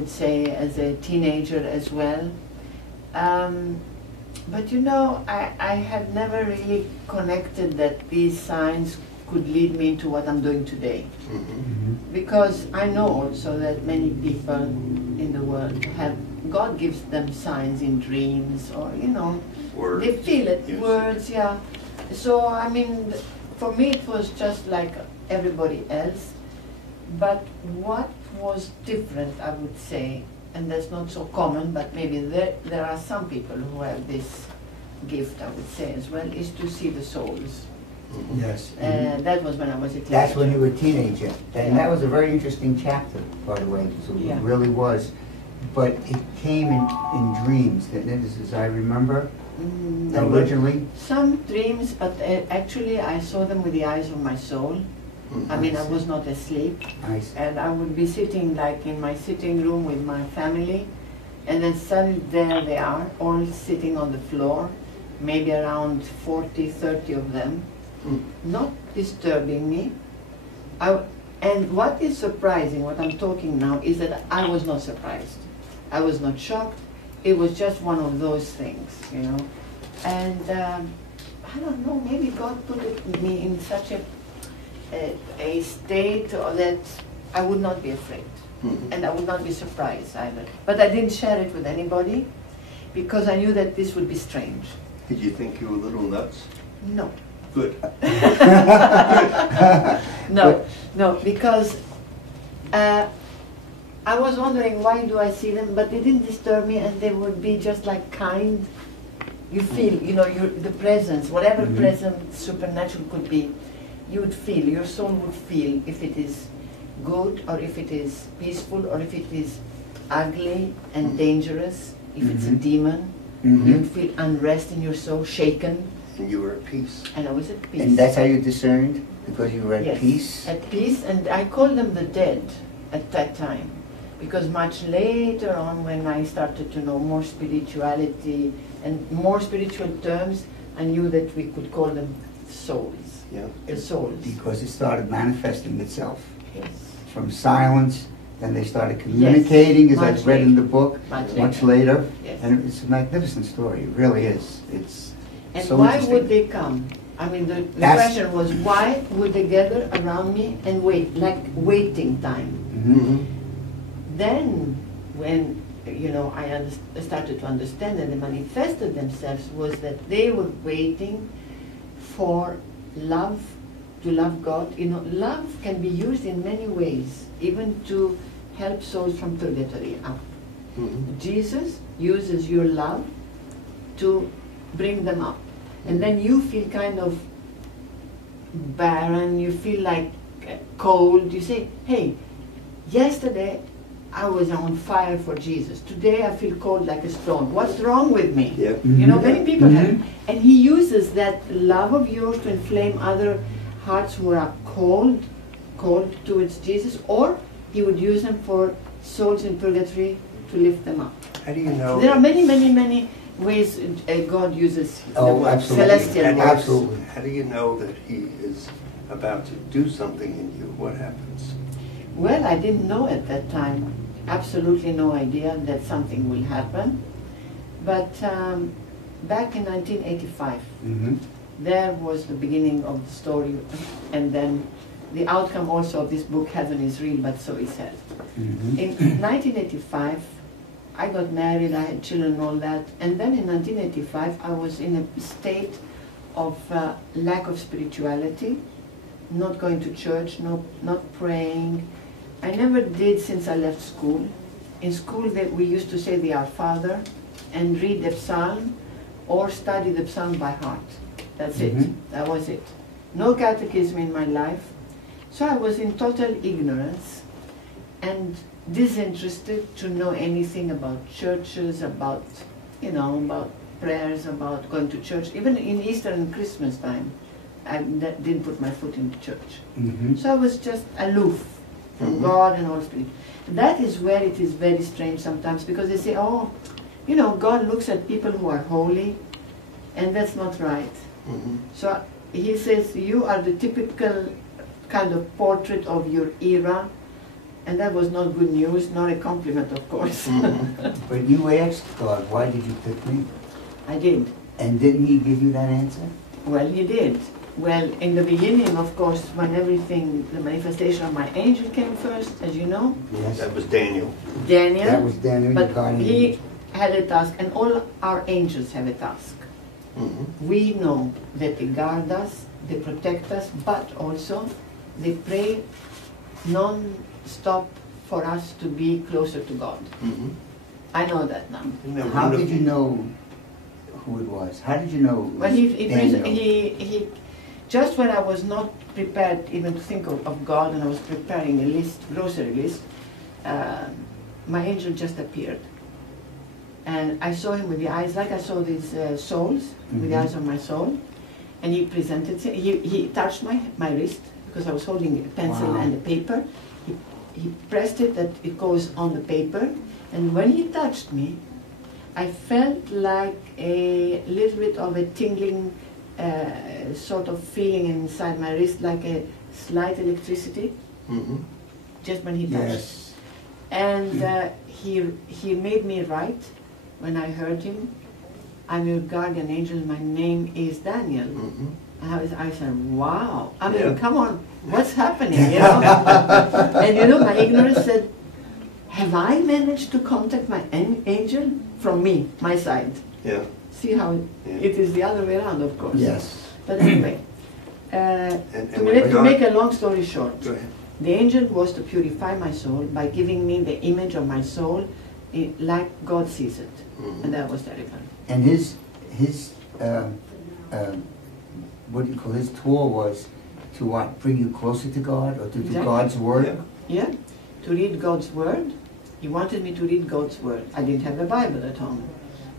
would say, as a teenager as well. But you know, I had never really connected that these signs could lead me into what I'm doing today. Because I know also that many people in the world have, God gives them signs in dreams, or you know, Words. they feel it, Yes. words, yeah. So I mean, for me it was just like everybody else. But what was different, I would say, and that's not so common, but maybe there are some people who have this gift, I would say as well, is to see the souls. Yes. That was when I was a teenager. That's when you were a teenager. And that was a very interesting chapter, by the way. So Yeah. it really was. But it came in dreams, as I remember, originally. Some dreams, but actually I saw them with the eyes of my soul. I mean, I was not asleep. Nice. And I would be sitting like in my sitting room with my family, and then suddenly there they are, all sitting on the floor, maybe around 40, 30 of them, not disturbing me. And what is surprising, what I'm talking now, is that I was not surprised. I was not shocked. It was just one of those things, you know. And I don't know, maybe God put me in such a state that I would not be afraid. And I would not be surprised either. But I didn't share it with anybody because I knew that this would be strange. Did you think you were a little nuts? No. Good. No, because I was wondering why do I see them, but they didn't disturb me, and they would be just like kind. You feel, you know, the presence, whatever presence supernatural could be, you would feel, your soul would feel if it is good or if it is peaceful or if it is ugly and dangerous, if it's a demon. You would feel unrest in your soul, shaken. And you were at peace. And I was at peace. And that's how you discerned? Because you were at Yes, peace? at peace, and I called them the dead at that time. Because much later on, when I started to know more spirituality and more spiritual terms, I knew that we could call them souls. Yeah. The souls. Because it started manifesting itself. Yes. From silence, then they started communicating, as Much I've read in the book, Much much later. Yes. And it's a magnificent story, it really is. It's And so why interesting. would they come? I mean, the That's- question was, why would they gather around me and wait, like waiting time? Then, when you know, I started to understand that they manifested themselves, was that they were waiting for love, to love God. You know, love can be used in many ways, even to help souls from purgatory up. Jesus uses your love to bring them up. And then you feel kind of barren, you feel like cold. You say, hey, yesterday I was on fire for Jesus. Today I feel cold like a stone. What's wrong with me? Yeah. You know, many people have. And he uses that love of yours to inflame other hearts who are cold towards Jesus, or he would use them for souls in purgatory to lift them up. How do you know? There are many, many, many ways God uses the Oh, word, absolutely. celestial How do you- words. Absolutely. How do you know that he is about to do something in you? What happens? Well, I didn't know at that time, absolutely no idea that something will happen. But back in 1985, there was the beginning of the story, and then the outcome also of this book, Heaven is Real, but so is Hell. In 1985, I got married, I had children and all that, and then in 1985 I was in a state of lack of spirituality, not going to church, not praying. I never did since I left school. In school we used to say the Our Father and read the psalm or study the psalm by heart. That's it. That was it. No catechism in my life. So I was in total ignorance and disinterested to know anything about churches, about, you know, about prayers, about going to church. Even in Easter and Christmas time, I didn't put my foot in the church. So I was just aloof from God and all spirit. That is where it is very strange sometimes, because they say, oh, you know, God looks at people who are holy, and that's not right. So he says, you are the typical kind of portrait of your era, And that was not good news, not a compliment, of course. But you asked God, why did you pick me? I did. And didn't he give you that answer? Well, he did. Well, in the beginning, of course, when everything, the manifestation of my angel came first, as you know. Yes. That was Daniel. Daniel. That was Daniel, your But guardian he angel. had a task, and all our angels have a task. We know that they guard us, they protect us, but also they pray non-stop for us to be closer to God. I know that now. How did you know who it was? How did you know it was Well, Daniel? he just when I was not prepared even to think of God, and I was preparing a list, grocery list, my angel just appeared. And I saw him with the eyes, like I saw these souls, with the eyes of my soul. And he presented, he touched my wrist, because I was holding a pencil and a paper. He pressed it, that it goes on the paper. And when he touched me, I felt like a little bit of a tingling sort of feeling inside my wrist, like a slight electricity, just when he touched. Yes. And he made me write when I heard him, I'm your guardian angel, my name is Daniel. I said, wow, I mean, come on, what's happening, you know? And you know, my ignorance said, have I managed to contact my angel? From me, my side. Yeah. See how it is the other way around, of course. Yes. But anyway, to make a long story short, Go ahead. the angel was to purify my soul by giving me the image of my soul like God sees it. And that was terrible. And his what do you call, his tour was to what? Bring you closer to God, or to do Exactly. God's word? Yeah, to read God's word. He wanted me to read God's word. I didn't have a Bible at home.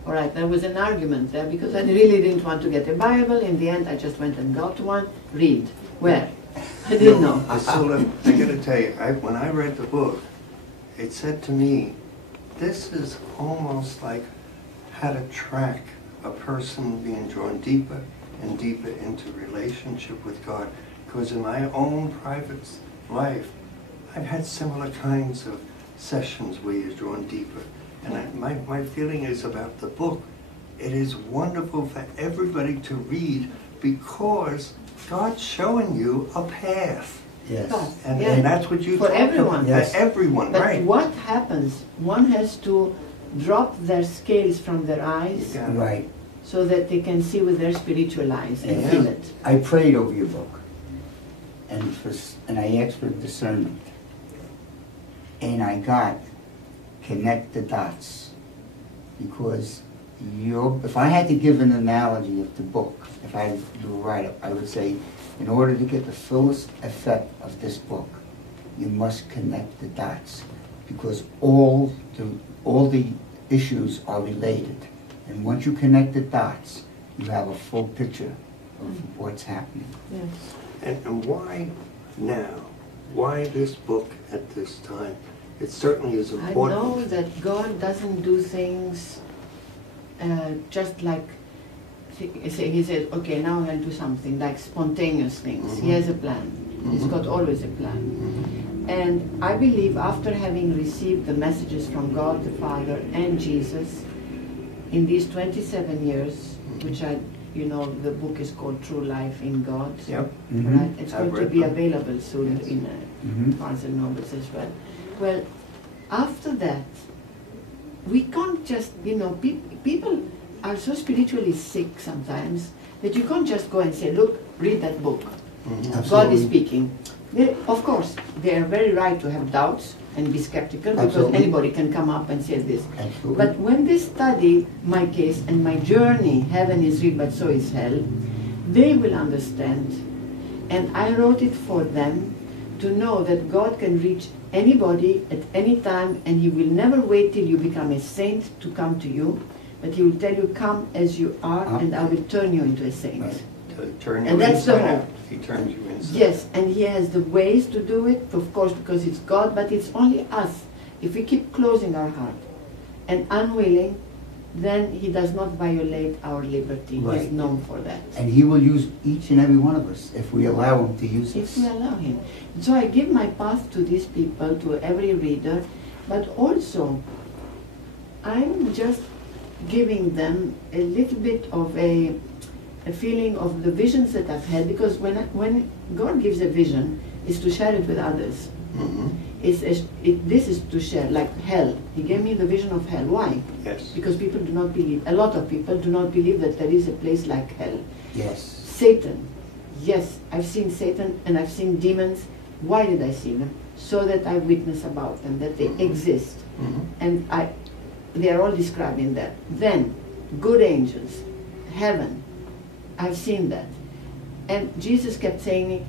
All right, there was an argument there because I really didn't want to get a Bible. In the end, I just went and got one. Read. Where? I didn't know. Vassula, I got to tell you, when I read the book, it said to me, this is almost like how to track a person being drawn deeper and deeper into relationship with God. Because in my own private life, I've had similar kinds of sessions where you're drawn deeper. And my feeling is about the book. It is wonderful for everybody to read because God's showing you a path. Yes. And that's what you For talk everyone. about. Yes. Everyone, But right. what happens? One has to drop their scales from their eyes Yeah. Right. so that they can see with their spiritual eyes and Yeah. feel it. I prayed over your book, and I asked for discernment, and I got connect the dots, because if I had to give an analogy of the book, if I do a write-up, I would say, in order to get the fullest effect of this book, you must connect the dots, because all the issues are related, and once you connect the dots, you have a full picture of what's happening. Yes. And why now? Why this book at this time? It certainly is I important. know that God doesn't do things just like, he says, okay, now I'll do something, like spontaneous things. He has a plan. He's got always a plan. And I believe after having received the messages from God the Father and Jesus in these 27 years, which the book is called True Life in God. Yep. Right? It's I've going to read be them. available soon Yes. in Barnes and Nobles as well. Well, after that, we can't just, people are so spiritually sick sometimes that you can't just go and say, look, read that book. God is speaking. Of course, they are very right to have doubts and be skeptical, because Absolutely. anybody can come up and say this. Absolutely. But when they study my case and my journey, heaven is real but so is hell, they will understand. And I wrote it for them to know that God can reach anybody at any time, and He will never wait till you become a saint to come to you, but He will tell you, come as you are, and I will turn you into a saint. Right. To turn you And that's the inside hope. out. He turns you inside. Yes, and He has the ways to do it, of course, because it's God, but it's only us. If we keep closing our heart and unwilling then he does not violate our liberty. Right. He's known for that. And he will use each and every one of us if we allow him to use If us. we allow him. So I give my path to these people, to every reader, but also I'm just giving them a little bit of a feeling of the visions that I've had, because when God gives a vision, it's to share it with others. Mm-hmm. This is to share, like hell. He gave me the vision of hell. Why? Yes. Because people do not believe, a lot of people do not believe that there is a place like hell. Yes. Satan. Yes, I've seen Satan and I've seen demons. Why did I see them? So that I witness about them, that they exist. Mm-hmm. And they are all described in that. Then, good angels, heaven, I've seen that. And Jesus kept saying me,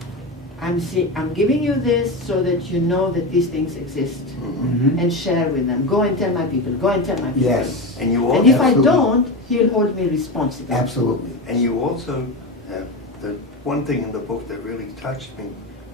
I'm giving you this so that you know that these things exist. Mm-hmm. And share with them. Go and tell my people. Go and tell my people. Yes. And you And also, if I don't, he'll hold me responsible. Absolutely. and you also, the one thing in the book that really touched me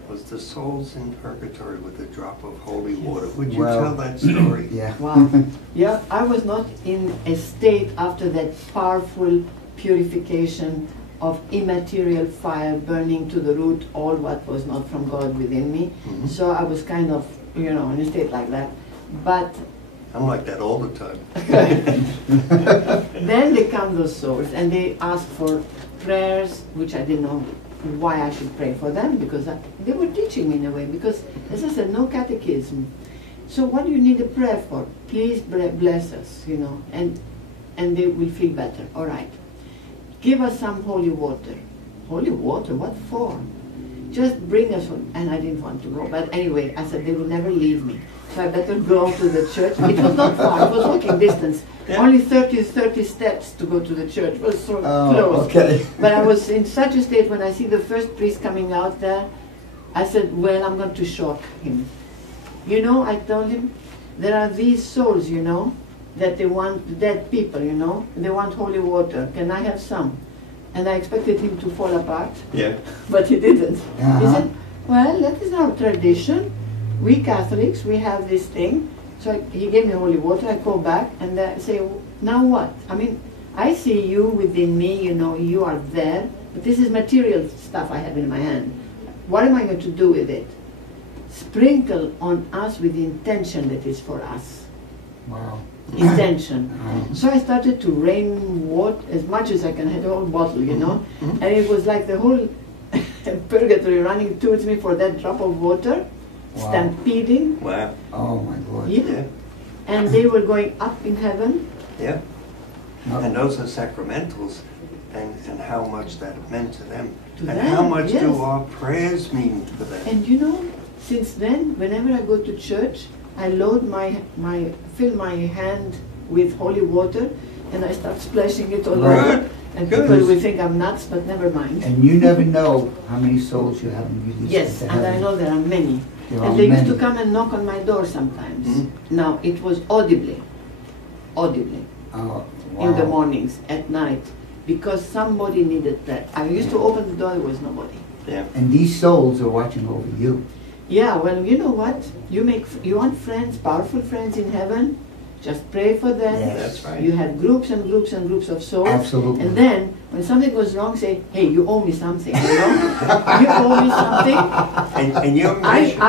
was the souls in purgatory with a drop of holy water. Would you Well, tell that story? Yeah. Wow. Yeah, I was not in a state after that powerful purification of immaterial fire burning to the root all what was not from God within me. Mhm. So I was kind of, in a state like that. But I'm like that all the time. then they come those souls and they ask for prayers, which I didn't know why I should pray for them, because they were teaching me in a way, because as I said, no catechism. So what do you need a prayer for? Please bless us, and they will feel better. All right. Give us some holy water. Holy water? What for? Just bring us one. And I didn't want to go. But anyway, I said they will never leave me. So I better go to the church. It was not far. It was walking distance. Yeah. Only 30 steps to go to the church. It was so Oh, close. okay. But I was in such a state when I see the first priest coming out there, I said, well, I'm going to shock him. I told him, there are these souls, that they want, dead people, they want holy water. Can I have some? And I expected him to fall apart, Yeah. but he didn't. He Uh-huh. said, well, that is our tradition. We Catholics, we have this thing. So he gave me holy water. I go back and I say, now what? I mean, I see you within me, you are there, but this is material stuff I have in my hand. What am I going to do with it? Sprinkle on us with the intention that is for us. Wow. Intention. Uh-huh. So I started to rain water as much as I can. I had a whole bottle, Mhm. and it was like the whole purgatory running towards me for that drop of water, Wow. stampeding. Wow. Oh my God. Yeah. Yeah. And they were going up in heaven. Yeah. No. And those are sacramentals, and how much that meant to them. To and them, how much yes. do our prayers mean to them? And since then, whenever I go to church, I load fill my hand with holy water, and I start splashing it all Right. over. And Good. people will think I'm nuts, but never mind. And you never know how many souls you haven't released Yes, into and I heaven. know there are many. There are And they used many. to come and knock on my door sometimes. Mhm. Now, it was audibly Oh, in the wow. mornings, at night, because somebody needed that. I used to open the door, there was nobody. Yeah. And these souls are watching over you. Yeah, well, you know what? You want friends, powerful friends in heaven? Just pray for them. Yes. That's right. You have groups and groups and groups of souls. Absolutely. And then, when something goes wrong, say, hey, you owe me something, You owe me something. And your mission.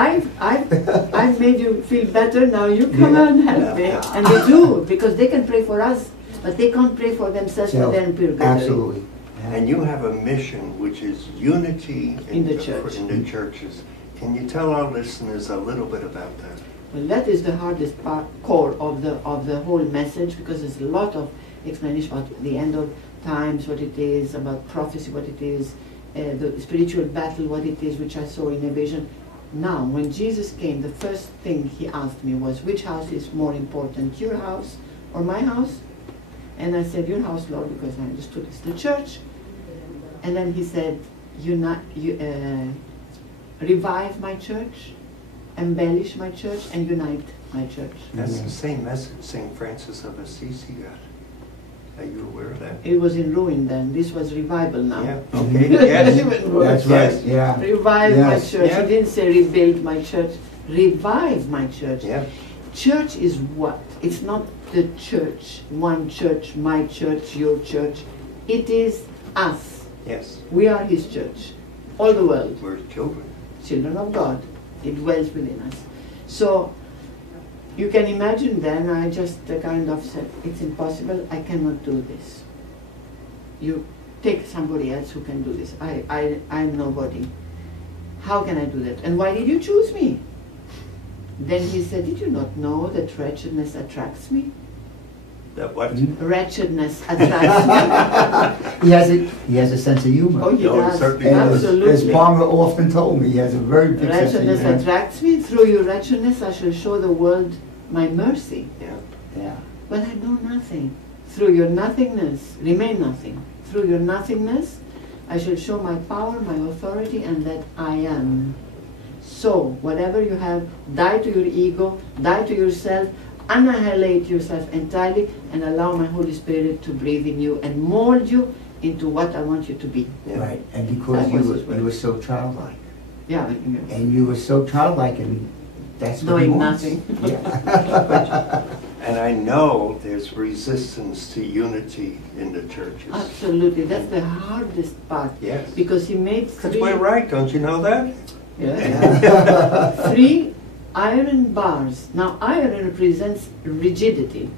I've made you feel better, now you come Yeah. and help me. Yeah. And they do, because they can pray for us, but they can't pray for themselves So, when they're in purgatory. absolutely. And you have a mission, which is unity In the church. in the churches. Can you tell our listeners a little bit about that? Well, that is the hardest core of the whole message, because there's a lot of explanation about the end of times, what it is, about prophecy, what it is, the spiritual battle, what it is, which I saw in a vision. Now, when Jesus came, the first thing he asked me was, which house is more important, your house or my house? And I said, your house, Lord, because I understood it's the church. And then he said, revive my church, embellish my church, and unite my church. That's the same message St. Francis of Assisi got. Are you aware of that? It was in ruin then. This was revival now. Yeah. Okay. Yes. Even worse. That's right, Yes. yeah. Revive my Yes. church. Yeah. He didn't say rebuild my church. Revive my church. Yeah. Church is what? It's not the church, one church, my church, your church. It is us. Yes, We are His church. All the world. we're children. Children of God. It dwells within us. So you can imagine then, I just kind of said, it's impossible, I cannot do this. You take somebody else who can do this. I'm nobody. How can I do that? And why did you choose me? Then he said, did you not know that wretchedness attracts me? That what? Wretchedness attracts me. He has a sense of humor. Oh, he No, he does. certainly And does. as Palmer often told me, he has a very big sense of Wretchedness humor. attracts me. Through your wretchedness I shall show the world my mercy. Yeah. Yeah. But I know nothing. Through your nothingness, remain nothing. Through your nothingness, I shall show my power, my authority, and that I am. So, whatever you have, die to your ego, die to yourself, annihilate yourself entirely, and allow my Holy Spirit to breathe in you and mold you into what I want you to be. Yeah. Right, and because That was his word. you were so childlike. Yeah. And you were so childlike, and that's what he Knowing wants. nothing. Yeah. And I know there's resistance to unity in the churches. Absolutely. That's the hardest part. Yes. Because he made Because three... we're right, don't you know that? Yeah. 3 iron bars. Now, iron represents rigidity.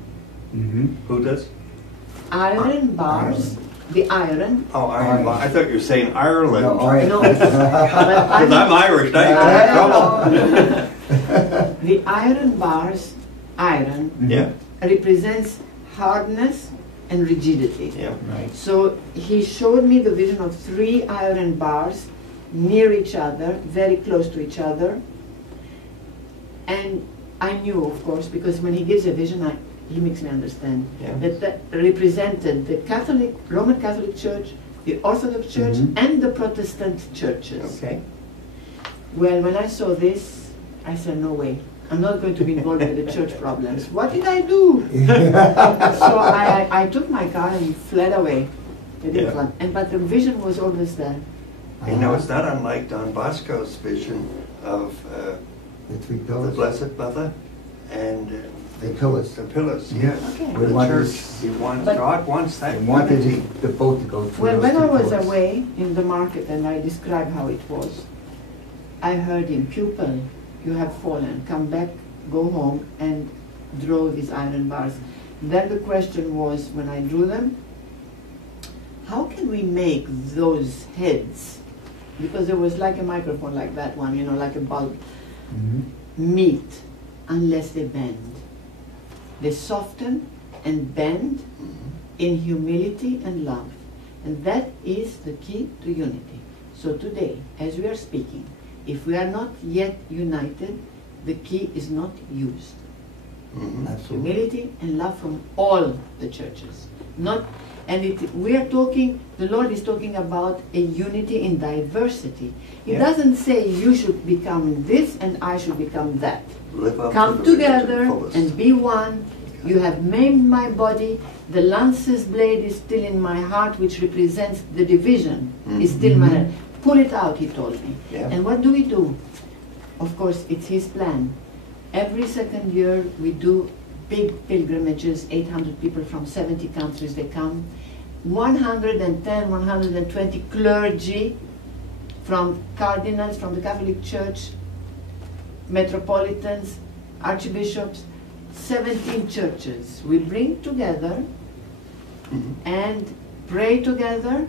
Mm-hmm. Who does? Iron bars, the iron. Oh, Ireland. I thought you were saying Ireland. No, all right. No, but Because I'm Irish, now you got trouble. the iron bars, iron, Yeah, represents hardness and rigidity. yeah. Right. So he showed me the vision of 3 iron bars near each other, very close to each other. And I knew, of course, because when he gives a vision, he makes me understand Yeah. that represented the Catholic, Roman Catholic Church, the Orthodox Church, Mhm. and the Protestant churches. Okay. Well, when I saw this, I said, no way. I'm not going to be involved with the church problems. What did I do? So I took my car and fled away. I didn't Yeah. run. But the vision was always there. You know, it's not unlike Don Bosco's vision of The 3 the pillars. Blessed Mother and The pillars. the pillars. Mhm. Yeah. Okay. We The wanted church, this- But- God wants that They wanted unity. the boat to go through Well, those when 2 I was pillars. away in the market and I described how it was, I heard him, pupil, you have fallen, come back, go home and draw these iron bars. Then the question was, when I drew them, how can we make those heads, because there was like a microphone like that one, you know, like a bulb, Mhm. meet unless they bend. They soften and bend in humility and love. And that is the key to unity. So today, as we are speaking, if we are not yet united, the key is not used. Mhm. Absolutely. Humility and love from all the churches. We are talking, the Lord is talking about a unity in diversity. He Yeah. doesn't say you should become this and I should become that. Live up Come to the together fullest. and be one. You have maimed my body. The lance's blade is still in my heart, which represents the division. Is still in my heart. Pull it out, he told me. Yeah. And what do we do? Of course, it's his plan. Every second year we do big pilgrimages, 800 people from 70 countries, they come. 110, 120 clergy from cardinals, from the Catholic Church, metropolitans, archbishops, 17 churches. We bring together Mhm. and pray together,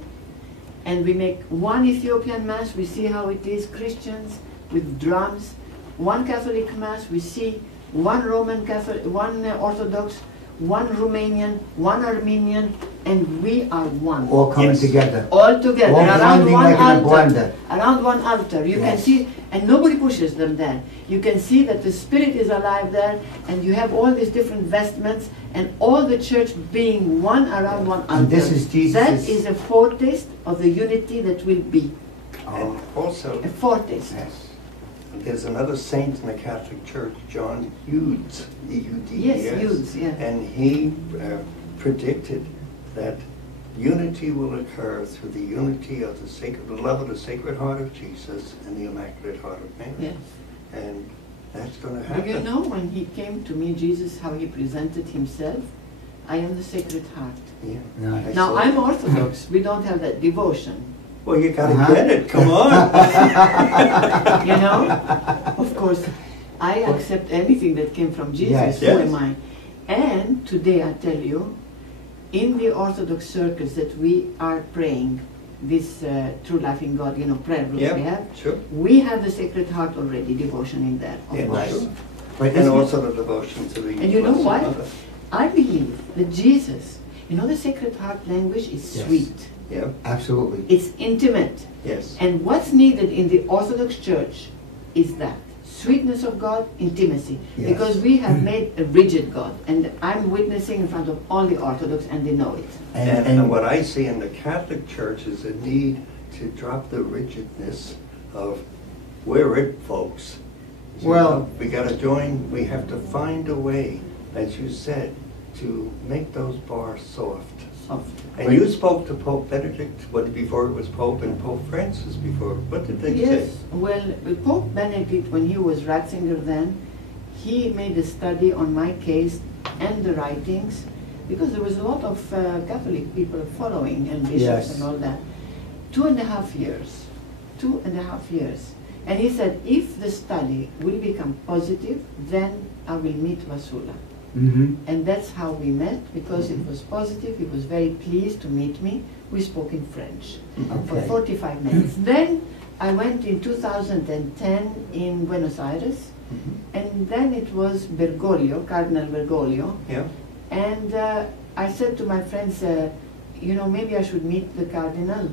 and we make one Ethiopian Mass. We see how it is, Christians with drums. One Catholic Mass, we see one Roman Catholic, one Orthodox, one Romanian, one Armenian, and we are one. All coming Yes. together. All together, All around blending one like in a altar. blender. Around one altar. You can Yes. see, and nobody pushes them there. You can see that the Spirit is alive there, and you have all these different vestments, and all the church being one around one altar. And this is Jesus'- That is a foretaste of the unity that will be. And also, A foretaste. Yes. there's another saint in the Catholic Church, John Eudes, E-U-D-E-S. Yes, Eudes, yeah. And he predicted that unity will occur through the unity of the love of the Sacred Heart of Jesus and the Immaculate Heart of Mary. Yes. And that's going to Do happen. you know when he came to me, Jesus, how he presented himself? I am the Sacred Heart. Yeah. Right. I Now, saw I'm it. Orthodox. We don't have that devotion. Well, you got to Uh-huh. get it. Come on. You know? Of course, I accept anything that came from Jesus. Yes. Who Yes. am I? And today, I tell you, in the Orthodox circles that we are praying, this True Life in God, prayer groups we have, Sure. we have the Sacred Heart already, devotion in there. Of Yeah, course. sure. But And isn't- also the devotion to the And you know Blessed what? Mother. I believe that Jesus, the Sacred Heart language is Yes. sweet. Yeah. absolutely. It's intimate. Yes. And what's needed in the Orthodox Church is that sweetness of God, intimacy. Yes. Because we have made a rigid God. And I'm witnessing in front of all the Orthodox and they know it. And what I see in the Catholic Church is a need to drop the rigidness of we're it, folks. So, Well- we got to join. We have to find a way, as you said, to make those bars soft. Soft. And you spoke to Pope Benedict, before it was Pope, and Pope Francis before. What did they say? Yes, well, Pope Benedict, when he was Ratzinger then, he made a study on my case and the writings, because there was a lot of Catholic people following and bishops Yes. and all that. 2.5 years. 2.5 years. And he said, if the study will become positive, then I will meet Vassula. Mm-hmm. And that's how we met, because it was positive. He was very pleased to meet me. We spoke in French for Okay. 45 minutes. Then I went in 2010 in Buenos Aires, Mhm. and then it was Bergoglio, Cardinal Bergoglio. Yeah. And I said to my friends, maybe I should meet the Cardinal.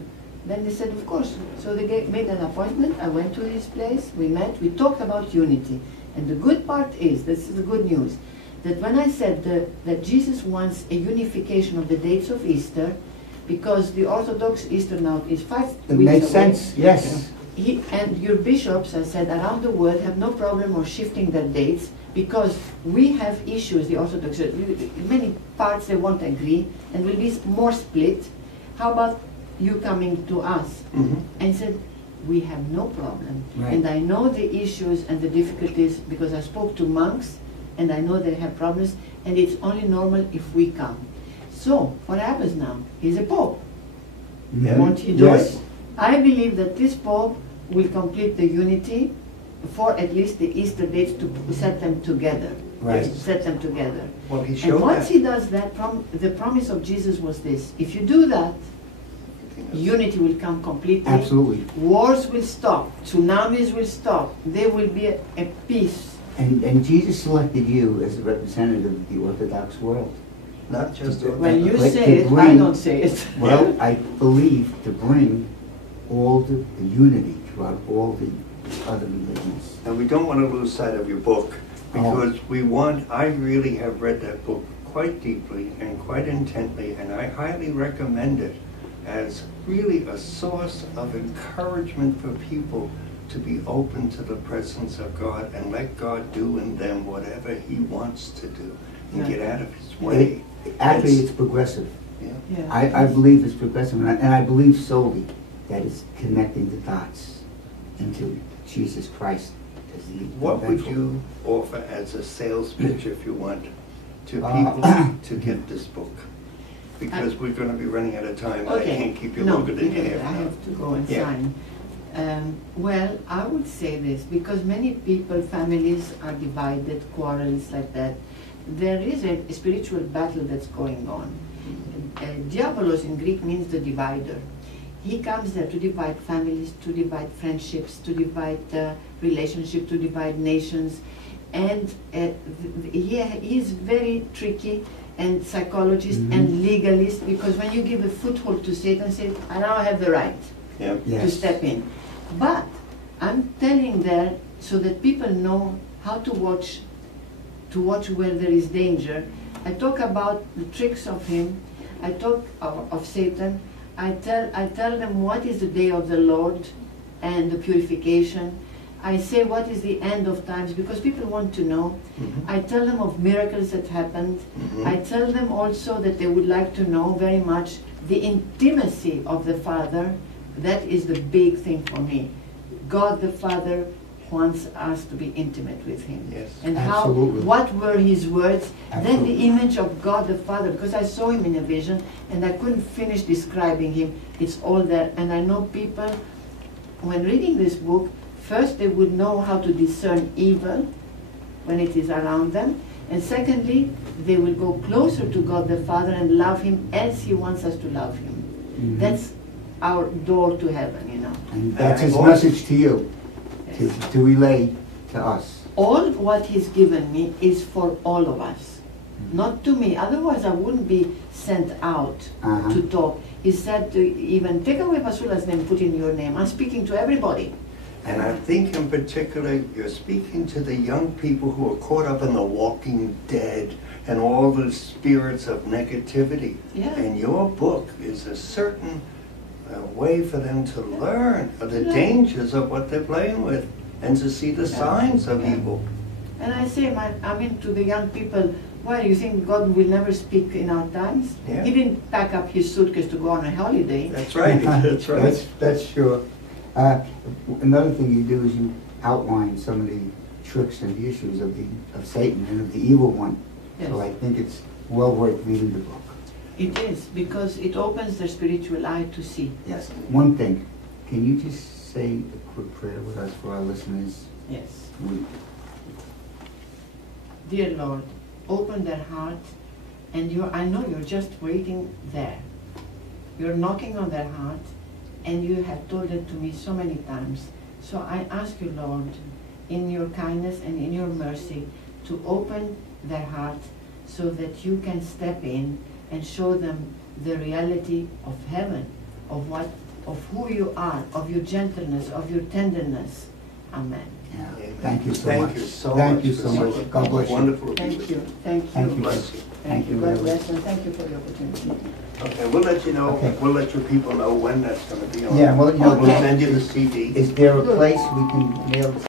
Then they said, of course. So they made an appointment. I went to his place. We met. We talked about unity. And the good part is, this is the good news, that when I said that Jesus wants a unification of the dates of Easter, because the Orthodox Easter now is 5 It weeks makes away. sense, yes. And your bishops, I said, around the world have no problem of shifting their dates, because we have issues, the Orthodox Church, in many parts they won't agree, and will be more split. How about you coming to us? Mhm. And said, we have no problem. Right. And I know the issues and the difficulties, because I spoke to monks, and I know they have problems, and it's only normal if we come. So, what happens now? He's a pope. Mhm. Won't he do Yes. it? I believe that this pope will complete the unity for at least the Easter dates to set them together. Right. Set them together. Well, he And showed once that. he does that, the promise of Jesus was this: if you do that, unity will come completely. Absolutely. Wars will stop. Tsunamis will stop. There will be a peace. And Jesus selected you as a representative of the Orthodox world. Not just Well, you Like say to it, I bring- don't say it. Well, I believe to bring all the unity throughout all the other religions. And we don't want to lose sight of your book, because I really have read that book quite deeply and quite intently, and I highly recommend it as really a source of encouragement for people to be open to the presence of God and let God do in them whatever He wants to do and get out of His way. Actually, It's- it's progressive. Yeah. Yeah. I believe it's progressive, and I believe solely that it's connecting the dots into Jesus Christ as the What would eventual- you offer as a sales pitch, if you want, to people to get this book? Because we're going to be running out of time, and I can't keep you longer than you because have I now. have to go and Yeah. sign. Well, I would say this, because many people, families are divided, quarrels like that. There is a spiritual battle that's going on. Diabolos in Greek means the divider. He comes there to divide families, to divide friendships, to divide relationships, to divide nations. And he is very tricky and psychologist and legalist, because when you give a foothold to Satan, say, I now have the right Yeah. to Yes. step in. But I'm telling there so that people know how to watch where there is danger. I talk about the tricks of him. I talk of Satan. I tell them what is the day of the Lord and the purification. I say what is the end of times, because people want to know. I tell them of miracles that happened. I tell them also that they would like to know very much the intimacy of the Father. That is the big thing for me. God the Father wants us to be intimate with him. Yes. And Absolutely. what were his words? Then Absolutely. the image of God the Father, because I saw him in a vision and I couldn't finish describing him. It's all there. And I know people, when reading this book, first they would know how to discern evil when it is around them. And secondly, they will go closer to God the Father and love him as he wants us to love him. Mhm. That's our door to heaven, you know. And that's his I've message to you, Yes. to relay to us. All what he's given me is for all of us, not to me. Otherwise, I wouldn't be sent out Uh-huh. to talk. He said to even take away Vassula's name, put in your name. I'm speaking to everybody. And I think in particular, you're speaking to the young people who are caught up in the Walking Dead and all the spirits of negativity. Yeah. And your book is a certain way for them to learn of the Yeah. dangers of what they're playing with and to see the signs of Yeah. evil. And I say, to the young people, why, you think God will never speak in our times? Yeah. He didn't pack up his suitcase to go on a holiday. That's right, that's right. That's sure. Another thing you do is you outline some of the tricks and the issues of Satan and of the evil one. Yes. So I think it's well worth reading the book. It is, because it opens their spiritual eye to see. Yes. One thing, can you just say a quick prayer with us for our listeners? Yes. We- Dear Lord, open their heart, and I know you're just waiting there. You're knocking on their heart, and you have told it to me so many times. So I ask you, Lord, in your kindness and in your mercy, to open their heart so that you can step in and show them the reality of heaven, of who you are, of your gentleness, of your tenderness. Amen. Yeah. Amen. Thank you so much. Thank you so Thank much. you so for much. such a God bless you. Wonderful to be Thank with you. Thank you. Thank you. Bless you. Thank you. very God much. bless, and thank you for the opportunity. Okay, we'll let you know, Okay. we'll let your people know when that's gonna be on. Yeah, well, you know, We'll send you the CD. Is there a place we can mail